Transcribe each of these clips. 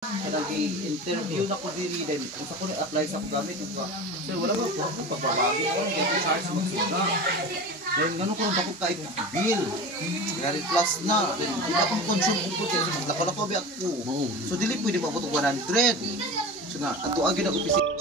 Nag-interview na ko diri dahil kung sa ko na-apply sa gamit yung ba. Sir, wala ba ko pagbabago ko get charge magsuna. Then ngano ko ba ko kay bill. Gari plus na. Di ba kung consume ko kasi maglako-lako ba ako. So dili pwede maabot og 100. So nga ato agi na opisina.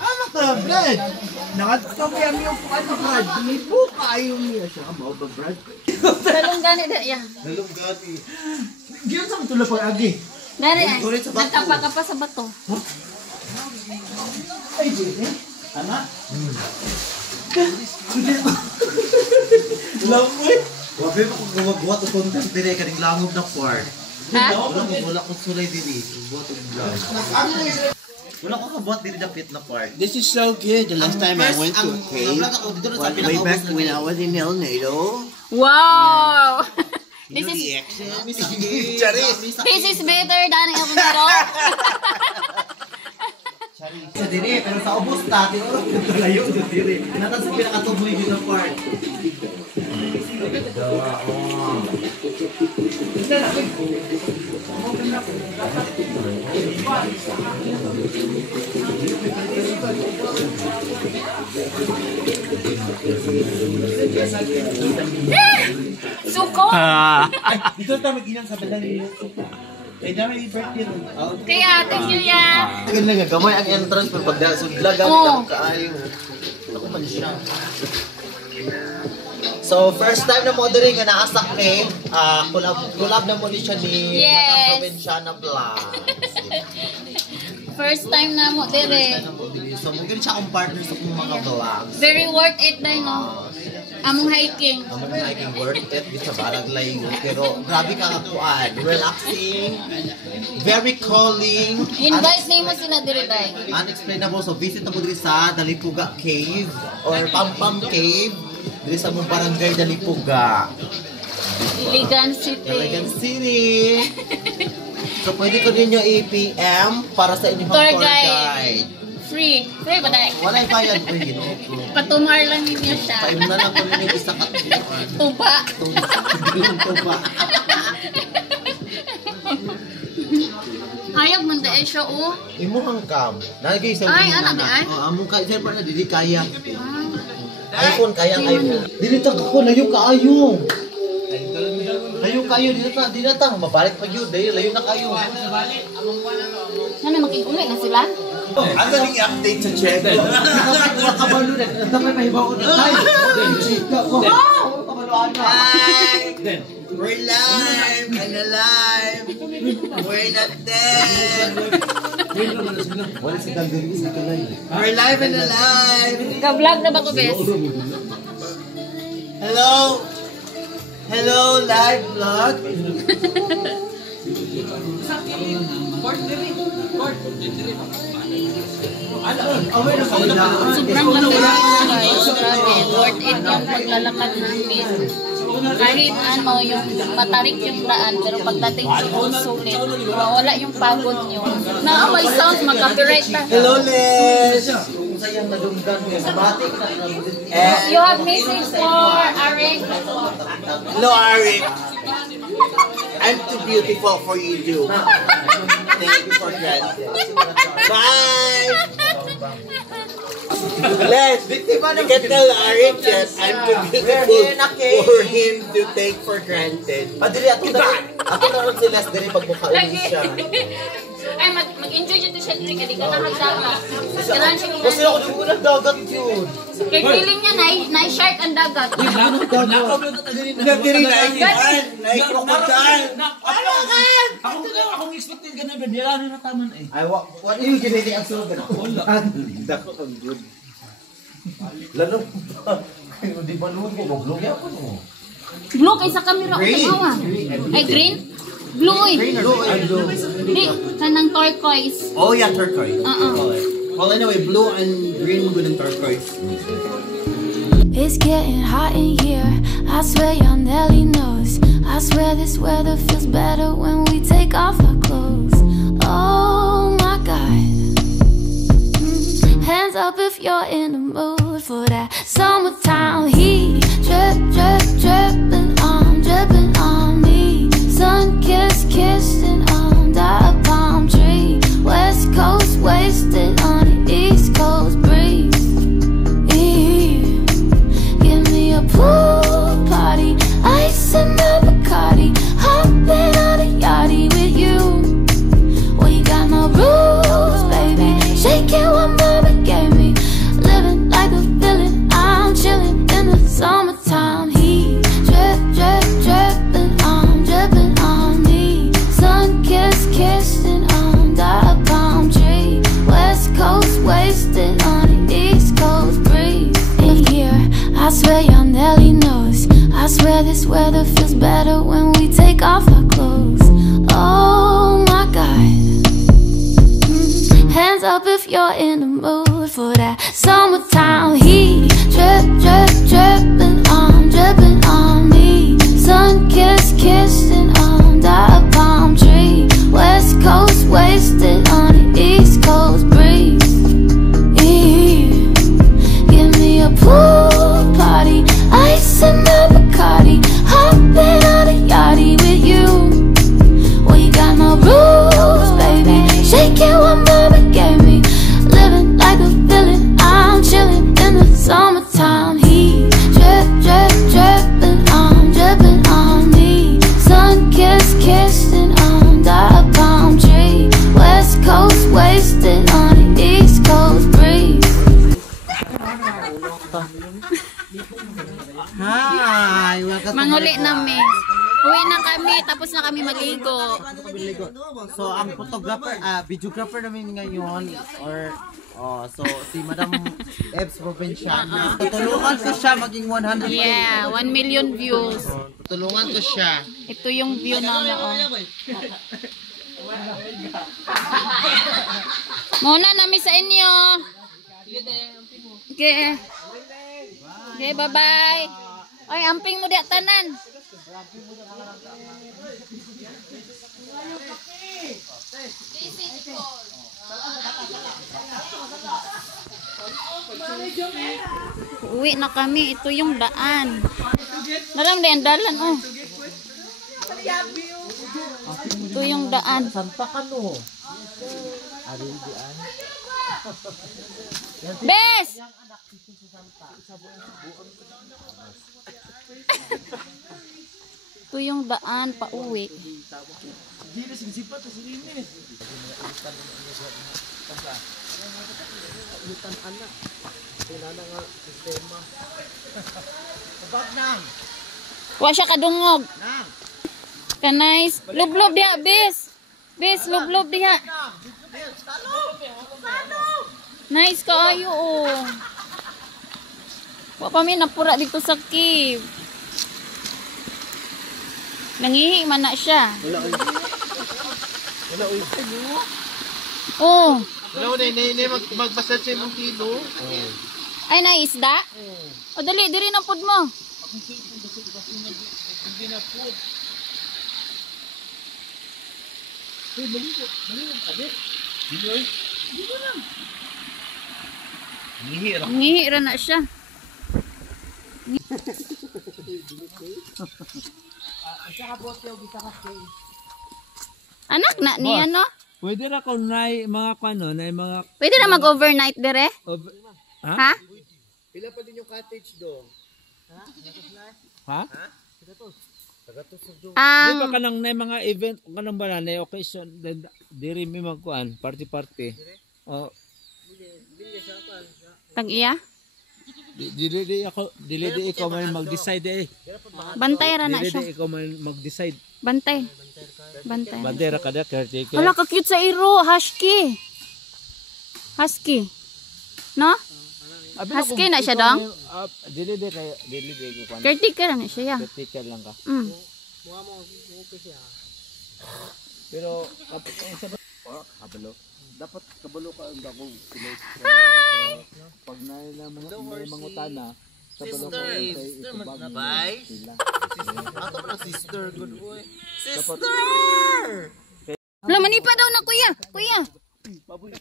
Ano ka, Brad? Nakatapyan mo yung ano, Brad. Hindi po kayo niya siya. Ano ba, Brad? Dalong gani da ya. Dalong gati. Diyan sa matulog pag agi. Gani ay. Nagtapa ka pa sa bato. Ay, Jete. Tama? Lamay. Wabi mo kung gumagawa o content dire kaning langob na part. Ha? Wala ko sulay diri. Buhat og vlog. Wala ko kabuhat diri dapit na part. This is so good. The last time I went to a cave, way back when I was in El Nido. Wow. You This know is the accent? Charis. this is better than El Nido. Sa dire pero sa ubos ta tinuro layo sa dire. Natan sa pinakatuboy gyud na part. Suko. Ito tayo mag-inang sa balang niyo. Ay, dami yung birthday ron. Kaya thank you ya. Tingnan nga gamay ang entrance pero pag sudla gamit Oo. ang kaayo. Ako man siya. So first time na mo diri nga naasak ni collab na mo ni siya ni Yes. Madam Provinciana Vlogs. First time na mo dire. So mungkin siya akong partner sa kong mga vlogs. Very worth it dai no. Among hiking. Ang mga hiking worth it sa balag layo pero grabe ka kapuan, relaxing, very calling, Invite nimo sila dire dai. unexplainable. So visit na mo diri sa Dalipuga Cave or Pampam Cave diri sa mong barangay Dalipuga, Iligan City. Iligan City. So pwede ko ninyo i-PM para sa inyong Tour tour guide. Free. Free ba dai? Walay bayad po yun. Patumar lang ninyo siya. Paim na lang po ninyo isa ka Tupa. tuba. Hayag man dai siya oh. Imuhang kam. Nalagay sa Ay, ano di ay? among ka siyempre na dili kaya. iPhone kaya iPhone. Dili ta ko layo kaayo. Layo kayo dili ta mabalik pa gyud dahil layo na kayo. Ano makikuli na sila? Ano yung update sa channel? Wala ka balo na. Dapat mahibaw na tayo. Wow! Kabaluan na. Hi! We're live and alive! We're not dead! Wala si Gandhi sa kalay. We're live and alive! Ka-vlog na ba ko, bes? Hello! Hello, live vlog! Sobrang laki guys. Grabe. Worth it yung paglalakad namin. Kahit ano, yung matarik yung daan, pero pagdating yung sulit, mawala yung pagod nyo. Na may sounds, mag-copyright na. Hello, Les! You have message for Arik. Hello, Arik. I'm too beautiful for you, too. Thank you for granted. Bye! Les, you can tell Arik that I'm too beautiful for him to take for granted. Padili ako na rin si Les dali pag mukhaon siya. Ay, mag-enjoy dito siya dito. Hindi ka nakagdagat. Kailangan siya Kasi ako di ko nagdagat yun. kay feeling niya na-shark ang dagat. Nagdiri na ikihan, naikrokodal. Akong expected ka na ba? Nilano na taman eh. Ay, what yung ginili ang sunod na? Dako ang good. Lalo pa. Hindi ba noon ko? Maglong yan ko no. Blue kay sa camera ko tanawa. Ay, green? Blue eh. Di, kanang turquoise. Oh yeah, turquoise. Uh-uh. Well, anyway, blue and green, good and turquoise. It's getting hot in here. I swear your Nelly knows. I swear this weather feels better when we take off our clothes. Oh my God. Hands up if you're in the mood for that summertime heat. Drip, drip, dripping on me. Sun kissing under a palm tree. West Coast wasted on the East Coast breeze. Give me a pool party, ice and a Bacardi, hopping on a yachty with you. Well, you got no rules, baby. Shaking what mama gave me, living like a villain. I'm chilling in the summertime heat. Drip, drip, dripping on me. Sun kissing under a palm tree. West Coast wasted on the East Coast breeze. In here, I swear your Nelly knows. I swear this weather feels better when we take off our clothes. Oh my God. Hands up if you're in the mood for that summertime heat. Drip, drip, dripping on me. Sun kissing under a palm tree. West Coast wasted on the East Coast breeze. Give me a pool party, ice and a Bacardi, hopping on a yachty with you. Well, you got no rules, baby. Shaking what mama gave me, living like a villain. I'm chilling in the summertime heat. Drip, drip, dripping on me. Sun kissing under a palm tree. West Coast wasted on the East Coast breeze. Hi, welcome Manghuli namin. Uwi na kami, tapos na kami maligo. So, ang photographer, videographer namin ngayon, so si Madam Ebs Provinciana. Tutulungan ko siya maging 100. Yeah, 1 million views. Tutulungan ko siya. Ito yung view namin. Oh. Muna namin sa inyo. Okay. Okay, bye-bye. Ay, amping mo diya tanan. Uwi na kami. Ito yung daan. Naram na yung dalan, oh. Ito yung daan. Santa ka no. Bes! Ito yung daan pa uwi. Wa siya kadungog. Kanais. Lublob diha, Bes. Bes, lublob diha. Nice kaayo, oh. Wa pa mi napura dito sa cave. Nangihi man na siya. Oh. Ano na magbasad sa imong kilo. Ay, na isda? O, dali, diri na pud mo. Ngihira na siya. Anak na niya, no? Pwede ra ko na mga kano, na mga... Pwede na mag-overnight dire? Ha? Pila pa din yung cottage do? Ha? Di Ang ba kanang na mga event, kanang ba na occasion, diri mi magkuan, party. Oh, tag-iya? dili ikaw man mag-decide eh. Bantay ra na siya. Dili ikaw man mag-decide. Bantay. Bantay. Bandera kada caretaker. Hala, ka-cute sa iro. Husky. Husky. No? Husky na siya dong? Dili kayo kuan. Caretaker na siya. Caretaker lang ka. Pero kabalo. Dapat kabalo ka ang dako. Pag na mangutana, kabalo ka Bye. Ato pa ng sister good boy. Sister! Hala, manipa daw na kuya. Kuya. baboy.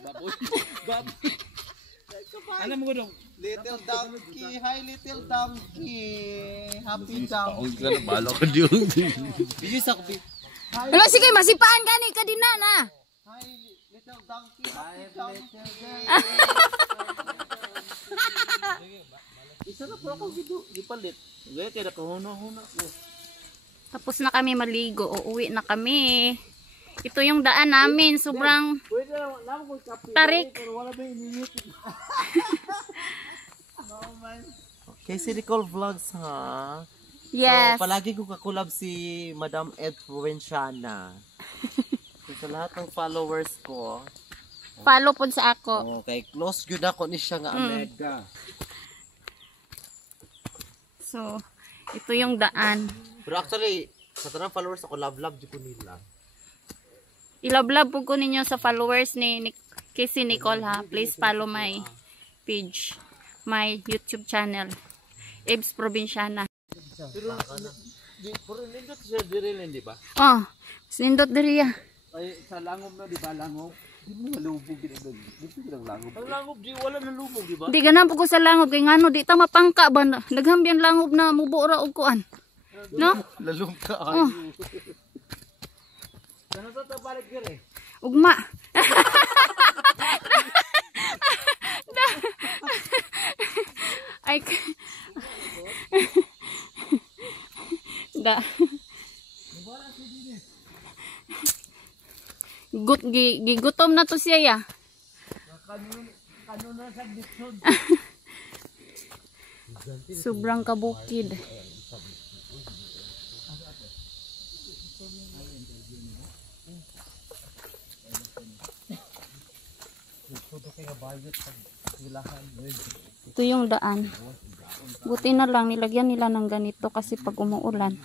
Alam mo dong, Little donkey, hi little donkey. Happy donkey. Ka na bala ko diyon. Biyos ako. Hala, sige, masipaan gani ka din na. Hi little donkey. Hi little isa na po ako gipalit. Gaya kaya kahuna-huna ko. Tapos na kami maligo. Uuwi na kami. Ito yung daan namin. Sobrang Pwede lang ko kape. tarik. Pero wala ba ininit? Casey Nicole Vlogs ha. Yes. So, palagi ko kakulab si Madam Ed Provinciana. So, sa lahat ng followers ko, Follow po sa ako. okay, close yun ako ni siya nga Amega. So, ito yung daan. Pero actually, sa tanang followers ako, love ko nila. Ilab-lab po ko ninyo sa followers ni Casey Nicole ha. Please follow my page. My YouTube channel. Ebs Provinciana. Pero nindot siya dirilin, di ba? Oh, sinindot diri ya. Ay, sa langob na, di ba? Langob? Di mo nalubog ginagdag. Di mo ginaglangob. Ang langob, di wala nalubog, di ba? Di ganun po ko sa langob. Kaya ngano, di ta mapangka ba? Naghambyan langob na mubura og kuan. No? Lalong ka. Oh, Sana sa tabalit ka rin. ugma. Ay, da. Gigutom na to siya ya. Sobrang kabukid. Ito yung daan. Buti na lang nilagyan nila ng ganito kasi pag umuulan,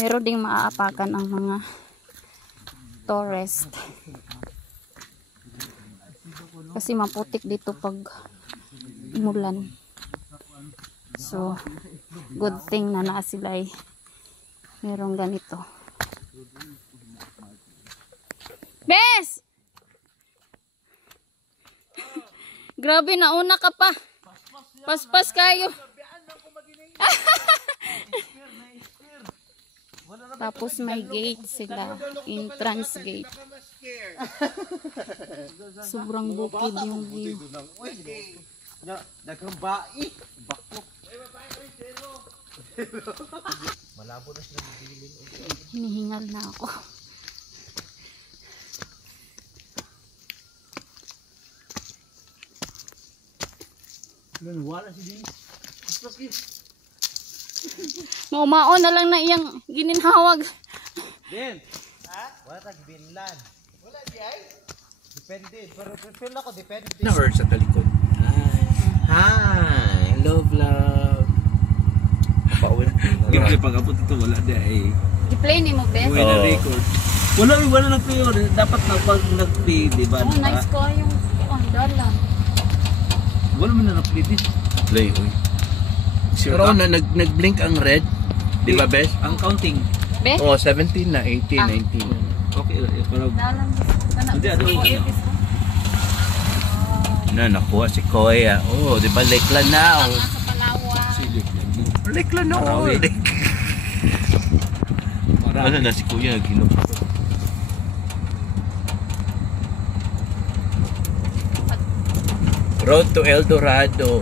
meron ding maaapakan ang mga tourist. Kasi maputik dito pag umulan. So, good thing na sila ay merong ganito. Bes! Grabe, nauna ka pa. Paspas kayo. Tapos may gate sila. Entrance gate. Sobrang bukid yung view. Nagkambai. Bakok. Malabo na sila magbilin. Hinihingal na ako. Wala si Dini. Maumaon na lang na iyang gininhawag. Din. Ha? Wala tag binlan. Wala di ay. Depende. Pero feel ako depende. Na-or sa talikod. Hi. Love. Gameplay pag-apot ito, wala di ay. Di-play ni mo, Bes? Buhay na record. Wala nag-play. Dapat na pag nag-play, di ba? Oh, nice ko yung dala. Wala mo na nag-play din. Play, uy. Sure Pero ka? nag-blink ang red. Di ba, Bes? Ang counting. Be? Oo, 17 na, 18, Ah. 19. Okay, pero Dalam. Hindi, ano yun? Na, nakuha si Koya. Oh, di ba, Lekla na. Oh. Sa Palawan. Lekla na. Oh. Marami. Ano na si Kuya, ginup. Road to El Dorado.